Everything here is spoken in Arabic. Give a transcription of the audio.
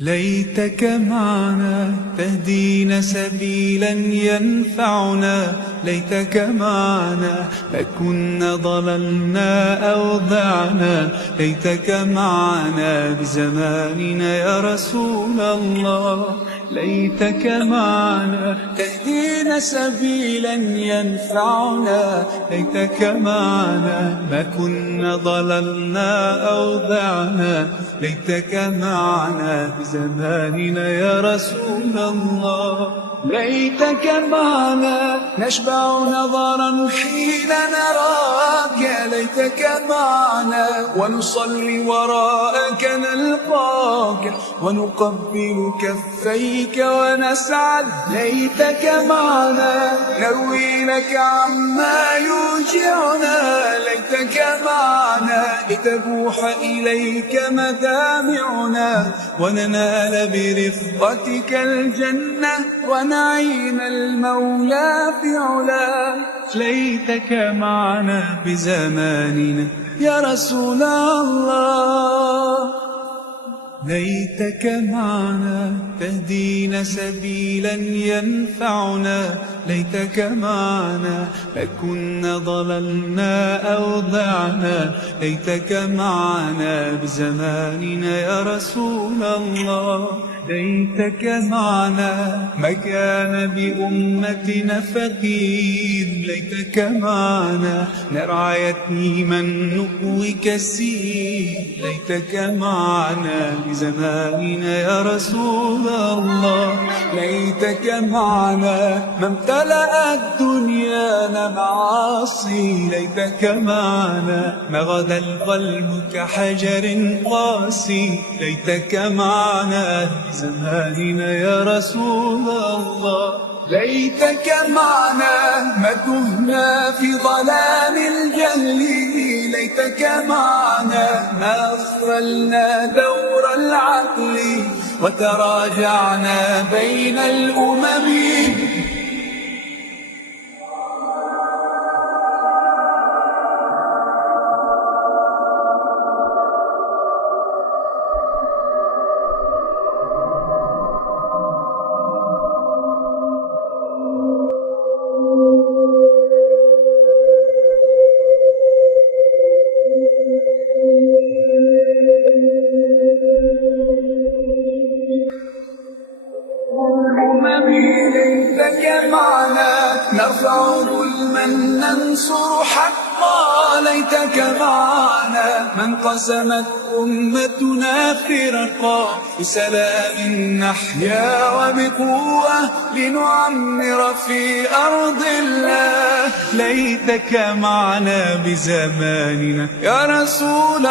ليتك معنا تهدينا سبيلا ينفعنا، ليتك معنا لكنا ضللنا أو ضعنا، ليتك معنا بزماننا يا رسول الله. ليتك معنا تهدينا سبيلا ينفعنا، ليتك معنا ما كنا ضللنا أو ضعنا، ليتك معنا بزماننا يا رسول الله. ليتك معنا نشبع نظرا حين نراك، ليتك معنا ونصلي وراءك نلقاك ونقبل كفيك ونسعد. ليتك معنا نروي لك عما يوجعنا، ليتك معنا لتبوح إليك مدامعنا وننال برفقتك الجنة ونعيم المولى في علاه. ليتك معنا بزماننا يا رسول الله. ليتك معنا تهدينا سبيلا ينفعنا، ليتك معنا لكنا ضللنا أو ضعنا، ليتك معنا بزماننا يا رسول الله. ليتك معنا ما كان بأمتنا فقير، ليتك معنا نرعى يتيما نقوي كسير، ليتك معنا بزماننا يا رسول الله. ليتك معنا ما امتلأت دنيانا معاصي، ليتك معنا ما غدا القلب كحجر قاسي، ليتك معنا بزماننا يا رسول الله. ليتك معنا ما تهنا في ظلام الجهل، ليتك معنا ما أغفلنا دور العقل وتراجعنا بين الأمم. ليتك معنا نرفع ظلما ننصر حقا، ليتك معنا من قسمت أمتنا فرقا، بسلام نحيا وبقوة لنعمر في أرض الله. ليتك معنا بزماننا يا رسول